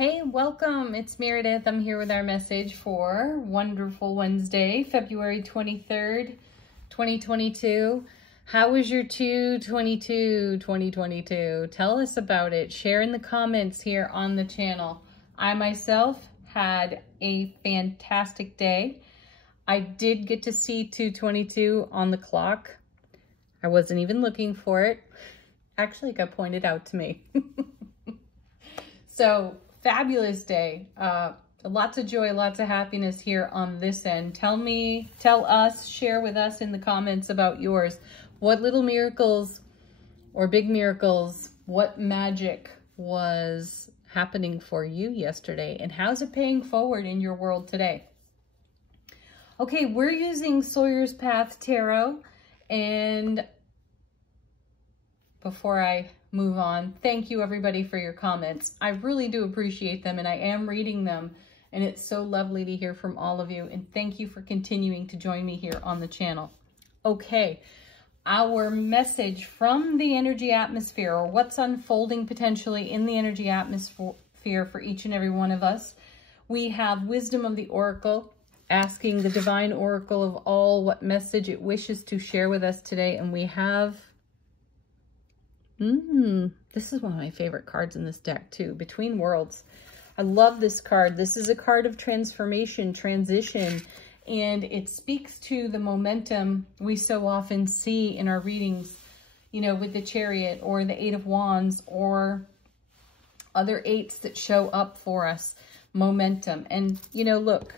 Hey, welcome. It's Meredith. I'm here with our message for wonderful Wednesday, February 23rd, 2022. How was your 2022? Tell us about it. Share in the comments here on the channel. I myself had a fantastic day. I did get to see 222 on the clock. I wasn't even looking for it. Actually, it got pointed out to me. So, fabulous day. Lots of joy, lots of happiness here on this end. Tell us, share with us in the comments about yours. What little miracles or big miracles, what magic was happening for you yesterday, and how's it paying forward in your world today? Okay, we're using Sawyer's Path Tarot, and before I move on, thank you everybody for your comments. I really do appreciate them, and I am reading them, and it's so lovely to hear from all of you, and thank you for continuing to join me here on the channel. Okay, our message from the energy atmosphere, or what's unfolding potentially in the energy atmosphere for each and every one of us. We have Wisdom of the Oracle, asking the Divine Oracle of all what message it wishes to share with us today, and we have this is one of my favorite cards in this deck too, Between Worlds. I love this card. This is a card of transformation, transition, and it speaks to the momentum we so often see in our readings, you know, with the Chariot or the Eight of Wands or other eights that show up for us. Momentum. And, you know, look,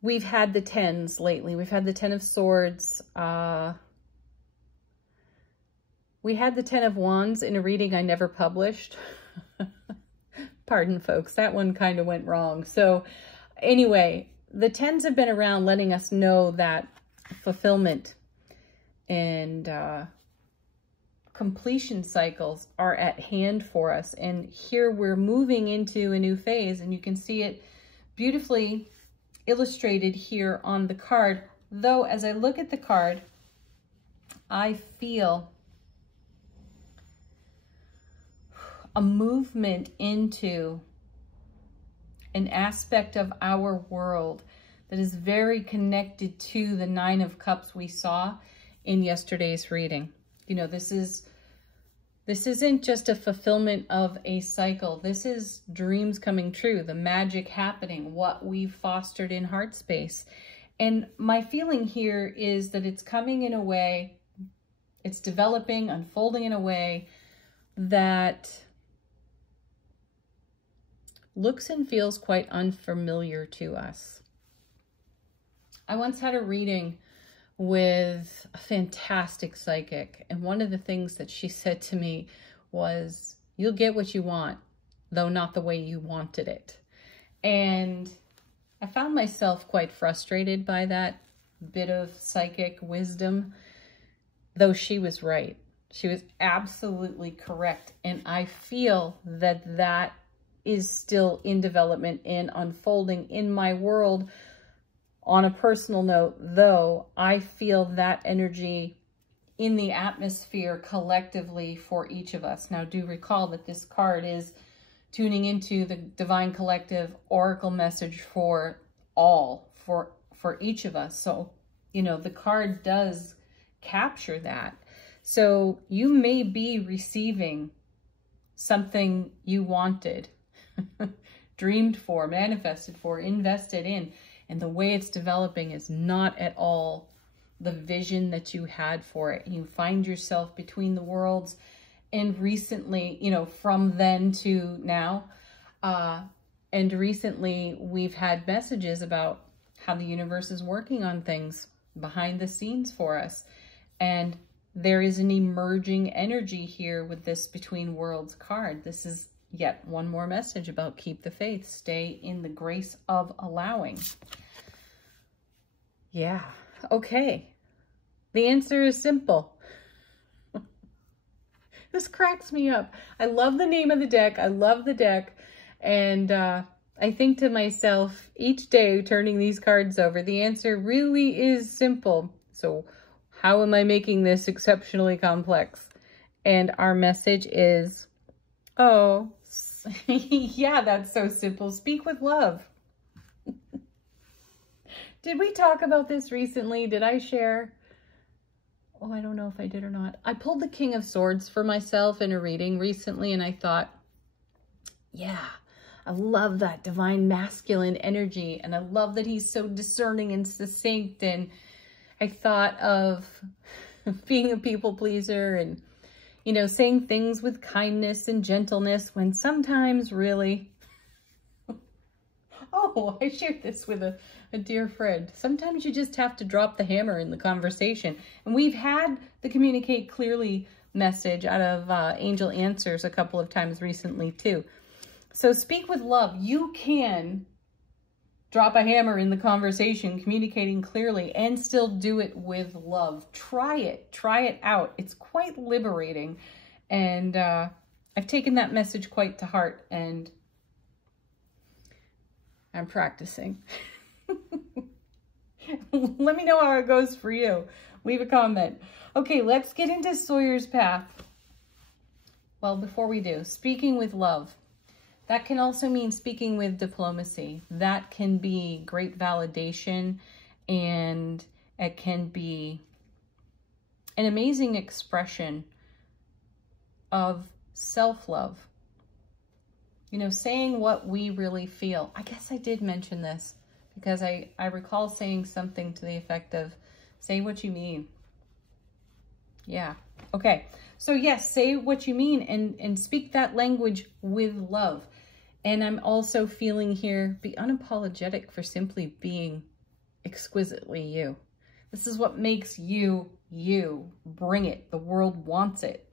we've had the tens lately. We've had the Ten of Swords, we had the Ten of Wands in a reading I never published. Pardon, folks. That one kind of went wrong. So anyway, the tens have been around letting us know that fulfillment and completion cycles are at hand for us. And here we're moving into a new phase, and you can see it beautifully illustrated here on the card. Though, as I look at the card, I feel a movement into an aspect of our world that is very connected to the Nine of Cups we saw in yesterday's reading. You know, this isn't just a fulfillment of a cycle. This is dreams coming true, the magic happening, what we've fostered in heart space. And my feeling here is that it's coming in a way, it's developing, unfolding in a way that looks and feels quite unfamiliar to us. I once had a reading with a fantastic psychic, and one of the things that she said to me was, you'll get what you want, though not the way you wanted it. And I found myself quite frustrated by that bit of psychic wisdom, though she was right. She was absolutely correct. And I feel that that is still in development and unfolding in my world. On a personal note, though, I feel that energy in the atmosphere collectively for each of us. Now, do recall that this card is tuning into the Divine Collective Oracle message for all, for each of us. So, you know, the card does capture that. So you may be receiving something you wanted, dreamed for, manifested for, invested in, and the way it's developing is not at all the vision that you had for it. You find yourself between the worlds, and recently, you know, from then to now, and recently we've had messages about how the universe is working on things behind the scenes for us, and there is an emerging energy here with this Between Worlds card. This is yet one more message about keep the faith, stay in the grace of allowing. Yeah, okay. The answer is simple. This cracks me up. I love the name of the deck. I love the deck. And I think to myself each day turning these cards over, the answer really is simple. So how am I making this exceptionally complex? And our message is, oh, Yeah, that's so simple. Speak with love. Did we talk about this recently? Did I share? Oh, I don't know if I did or not. I pulled the King of Swords for myself in a reading recently, and I thought, yeah, I love that divine masculine energy, and I love that he's so discerning and succinct. And I thought of being a people pleaser and, you know, saying things with kindness and gentleness when sometimes really... Oh, I shared this with a dear friend. Sometimes you just have to drop the hammer in the conversation. And we've had the communicate clearly message out of Angel Answers a couple of times recently too. So speak with love. You can drop a hammer in the conversation, communicating clearly, and still do it with love. Try it. Try it out. It's quite liberating. And I've taken that message quite to heart, and I'm practicing. Let me know how it goes for you. Leave a comment. Okay, let's get into Sawyer's Path. Well, before we do, speaking with love. That can also mean speaking with diplomacy. That can be great validation, and it can be an amazing expression of self-love. You know, saying what we really feel. I guess I did mention this because I recall saying something to the effect of, say what you mean. Yeah. Okay. So yes, say what you mean and speak that language with love. And I'm also feeling here, be unapologetic for simply being exquisitely you. This is what makes you, you. Bring it. The world wants it,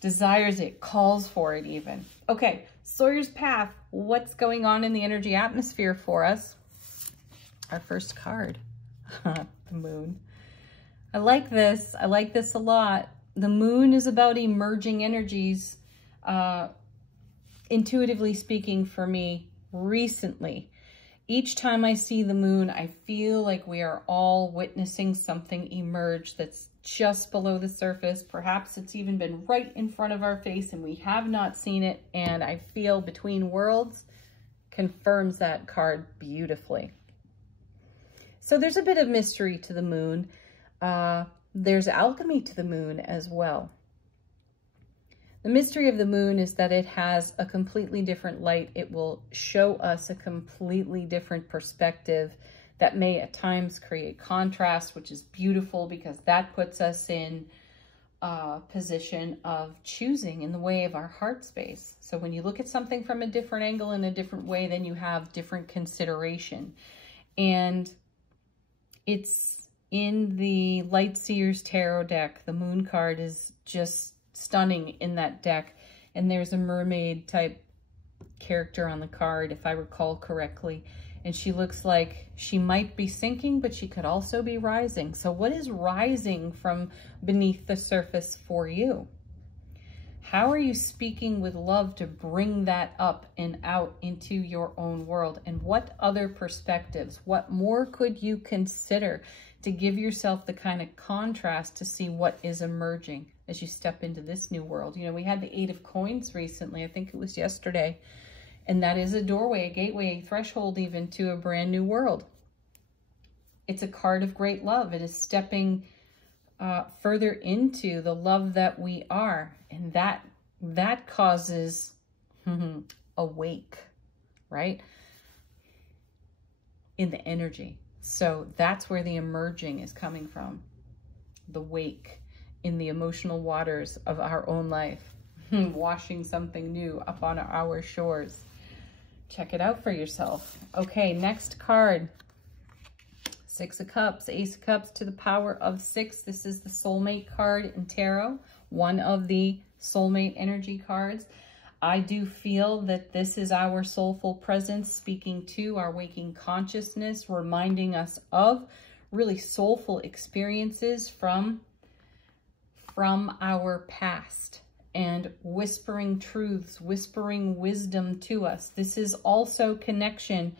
desires it, calls for it even. Okay, Sawyer's Path. What's going on in the energy atmosphere for us? Our first card, the moon. I like this. I like this a lot. The moon is about emerging energies, intuitively speaking for me recently. Each time I see the moon, I feel like we are all witnessing something emerge that's just below the surface. Perhaps it's even been right in front of our face and we have not seen it. And I feel Between Worlds confirms that card beautifully. So there's a bit of mystery to the moon. There's alchemy to the moon as well. The mystery of the moon is that it has a completely different light. It will show us a completely different perspective that may at times create contrast, which is beautiful because that puts us in a position of choosing in the way of our heart space. So when you look at something from a different angle in a different way, then you have different consideration. And it's in the Light Seers Tarot deck. The moon card is just stunning in that deck, and there's a mermaid type character on the card, if I recall correctly, and she looks like she might be sinking, but she could also be rising. So what is rising from beneath the surface for you? How are you speaking with love to bring that up and out into your own world? And what other perspectives, what more could you consider to give yourself the kind of contrast to see what is emerging as you step into this new world? You know, we had the 8 of Coins recently. I think it was yesterday. And that is a doorway, a gateway, a threshold even to a brand new world. It's a card of great love. It is stepping further into the love that we are. And that causes a wake, right? In the energy. So that's where the emerging is coming from. The wake in the emotional waters of our own life. Washing something new up on our shores. Check it out for yourself. Okay, next card. 6 of Cups, Ace of Cups to the power of 6. This is the soulmate card in tarot. One of the soulmate energy cards. I do feel that this is our soulful presence speaking to our waking consciousness, reminding us of really soulful experiences from our past and whispering truths, whispering wisdom to us. This is also connection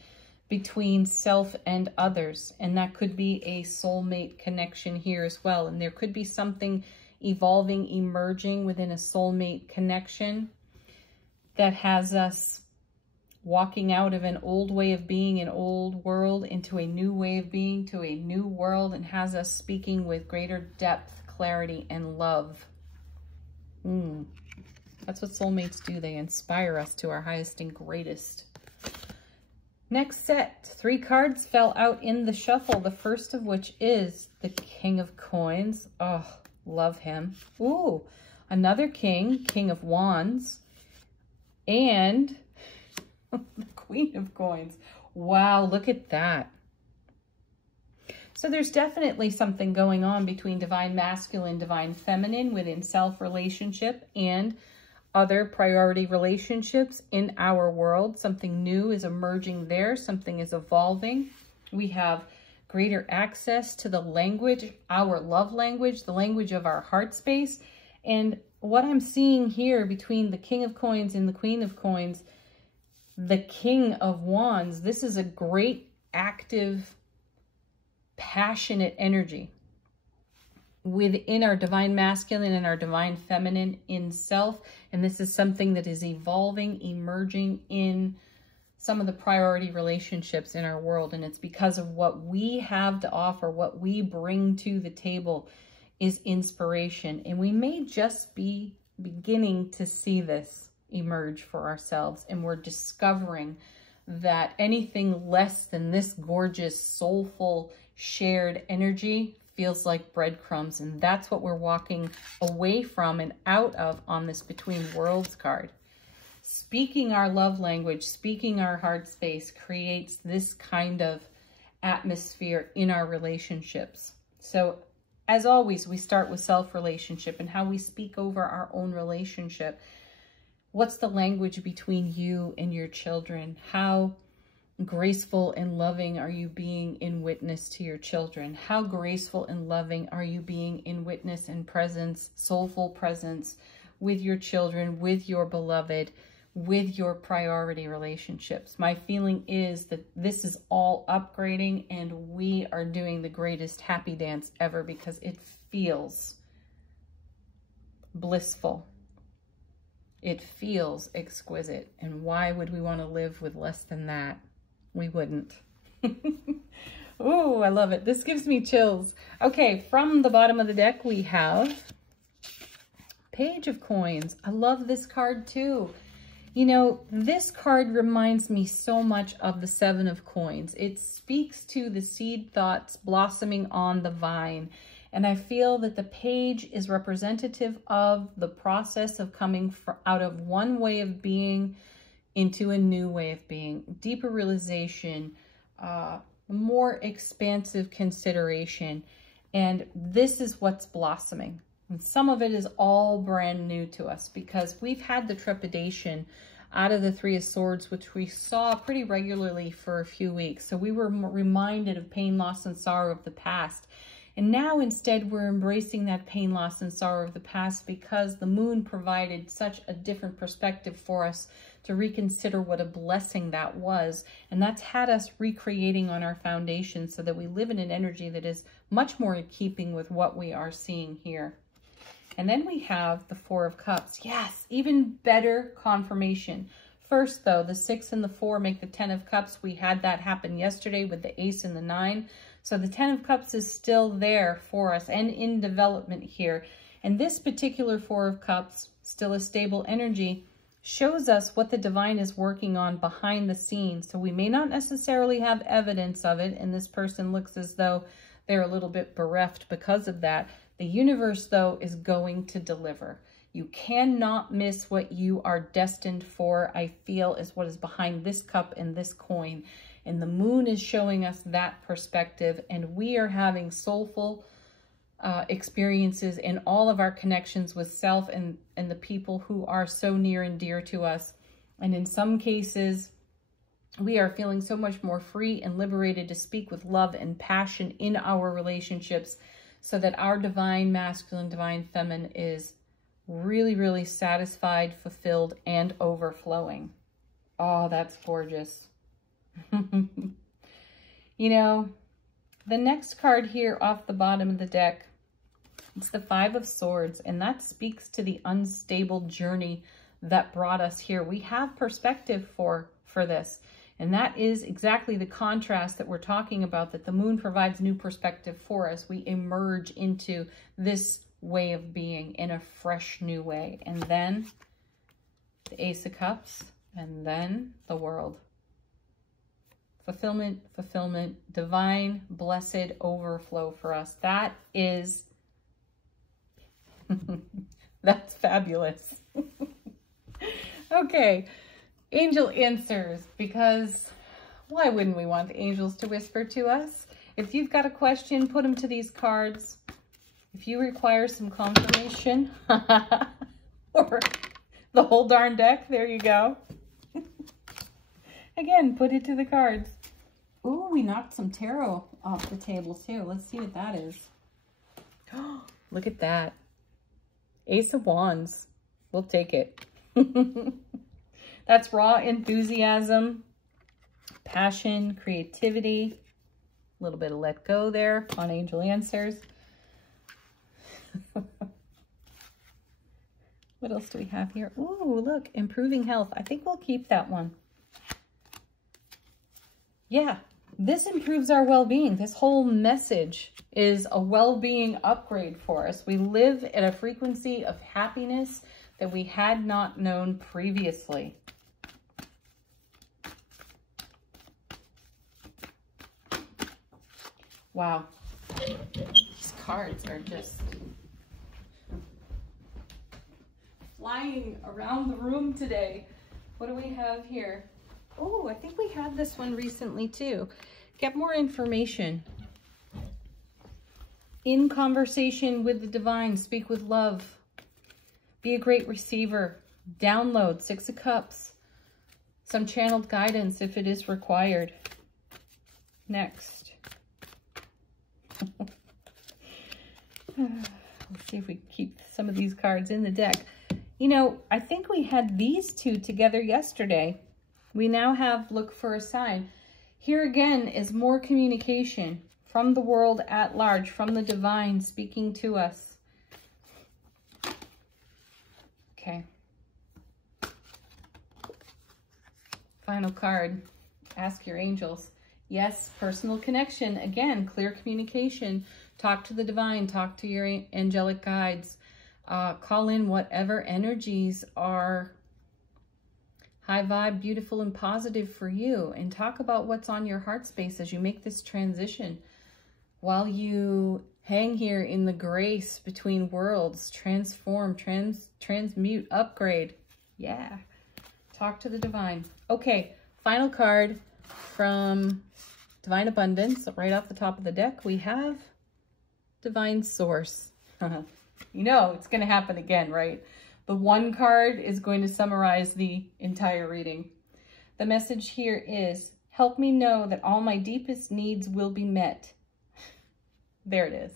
between self and others, and that could be a soulmate connection here as well. And there could be something evolving, emerging within a soulmate connection. that has us walking out of an old way of being, an old world, into a new way of being, to a new world, and has us speaking with greater depth, clarity, and love. That's what soulmates do. They inspire us to our highest and greatest. Next set, 3 cards fell out in the shuffle. The first of which is the King of Coins. Oh, love him. Ooh, another king, King of Wands, and the Queen of Coins. Wow, look at that. So there's definitely something going on between divine masculine, divine feminine within self relationship and other priority relationships in our world. Something new is emerging there. Something is evolving. We have greater access to the language, our love language, the language of our heart space. And what I'm seeing here between the King of Coins and the Queen of Coins, the King of Wands, this is a great, active, passionate energy within our divine masculine and our divine feminine in self. And this is something that is evolving, emerging in some of the priority relationships in our world. And it's because of what we have to offer, what we bring to the table is inspiration. And we may just be beginning to see this emerge for ourselves. And we're discovering that anything less than this gorgeous, soulful, shared energy feels like breadcrumbs, and that's what we're walking away from and out of on this Between Worlds card. Speaking our love language, speaking our heart space creates this kind of atmosphere in our relationships. So as always, we start with self-relationship and how we speak over our own relationship. What's the language between you and your children? How graceful and loving are you being in witness to your children? How graceful and loving are you being in witness and presence, soulful presence with your children, with your beloved, with your priority relationships? My feeling is that this is all upgrading and we are doing the greatest happy dance ever because it feels blissful. It feels exquisite. And why would we want to live with less than that? We wouldn't. Ooh, I love it. This gives me chills. Okay, from the bottom of the deck, we have Page of Coins. I love this card too. You know, this card reminds me so much of the Seven of Coins. It speaks to the seed thoughts blossoming on the vine. And I feel that the page is representative of the process of coming out of one way of being into a new way of being, deeper realization, more expansive consideration. And this is what's blossoming. And some of it is all brand new to us because we've had the trepidation out of the Three of Swords, which we saw pretty regularly for a few weeks. So we were reminded of pain, loss, and sorrow of the past. And now instead we're embracing that pain, loss, and sorrow of the past because the moon provided such a different perspective for us to reconsider what a blessing that was. And that's had us recreating on our foundation so that we live in an energy that is much more in keeping with what we are seeing here. And then we have the Four of Cups. Yes, even better confirmation. First, though, the 6 and the 4 make the 10 of Cups. We had that happen yesterday with the Ace and the 9. So the 10 of Cups is still there for us and in development here. And this particular Four of Cups, still a stable energy, shows us what the divine is working on behind the scenes. So we may not necessarily have evidence of it, and this person looks as though they're a little bit bereft because of that. The universe, though, is going to deliver. You cannot miss what you are destined for, I feel, is what is behind this cup and this coin. And the moon is showing us that perspective, and we are having soulful experiences in all of our connections with self and the people who are so near and dear to us. And in some cases, we are feeling so much more free and liberated to speak with love and passion in our relationships so that our divine masculine, divine feminine is really, really satisfied, fulfilled, and overflowing. Oh, that's gorgeous. You know, the next card here off the bottom of the deck, it's the Five of Swords, and that speaks to the unstable journey that brought us here. We have perspective for this. And that is exactly the contrast that we're talking about, that the moon provides new perspective for us. We emerge into this way of being in a fresh new way. And then the Ace of Cups, and then the World. Fulfillment, fulfillment, divine, blessed overflow for us. That is, that's fabulous. Okay. Angel answers, because why wouldn't we want the angels to whisper to us? If you've got a question, put them to these cards. If you require some confirmation, or the whole darn deck, there you go. Again, put it to the cards. Ooh, we knocked some tarot off the table too. Let's see what that is. Look at that. Ace of Wands. We'll take it. That's raw enthusiasm, passion, creativity, a little bit of let go there on Angel Answers. What else do we have here? Ooh, look, improving health. I think we'll keep that one. Yeah, this improves our well-being. This whole message is a well-being upgrade for us. We live at a frequency of happiness that we had not known previously. Wow, these cards are just flying around the room today. What do we have here? Oh, I think we had this one recently too. Get more information. In conversation with the divine, speak with love. Be a great receiver. Download, Six of Cups. Some channeled guidance if it is required. Next. Let's see if we can keep some of these cards in the deck. You know, I think we had these two together yesterday. We now have look for a sign. Here again is more communication from the world at large, from the divine speaking to us. Okay. Final card. Ask your angels. Yes, personal connection. Again, clear communication. Talk to the divine. Talk to your angelic guides. Call in whatever energies are high vibe, beautiful, and positive for you. And talk about what's on your heart space as you make this transition. While you hang here in the grace between worlds, transform, transmute, upgrade. Yeah. Talk to the divine. Okay, final card from Divine Abundance. Right off the top of the deck, we have Divine Source. You know it's going to happen again, right? The one card is going to summarize the entire reading. The message here is, help me know that all my deepest needs will be met. There it is.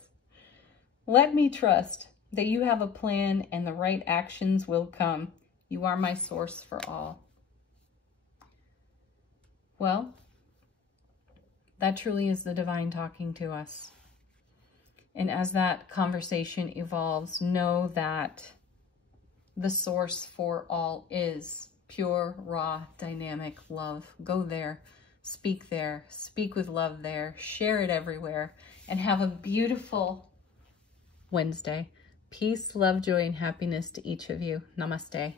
Let me trust that you have a plan and the right actions will come. You are my source for all. Well, that truly is the divine talking to us. And as that conversation evolves, know that the source for all is pure, raw, dynamic love. Go there, speak with love there, share it everywhere, and have a beautiful Wednesday. Peace, love, joy, and happiness to each of you. Namaste.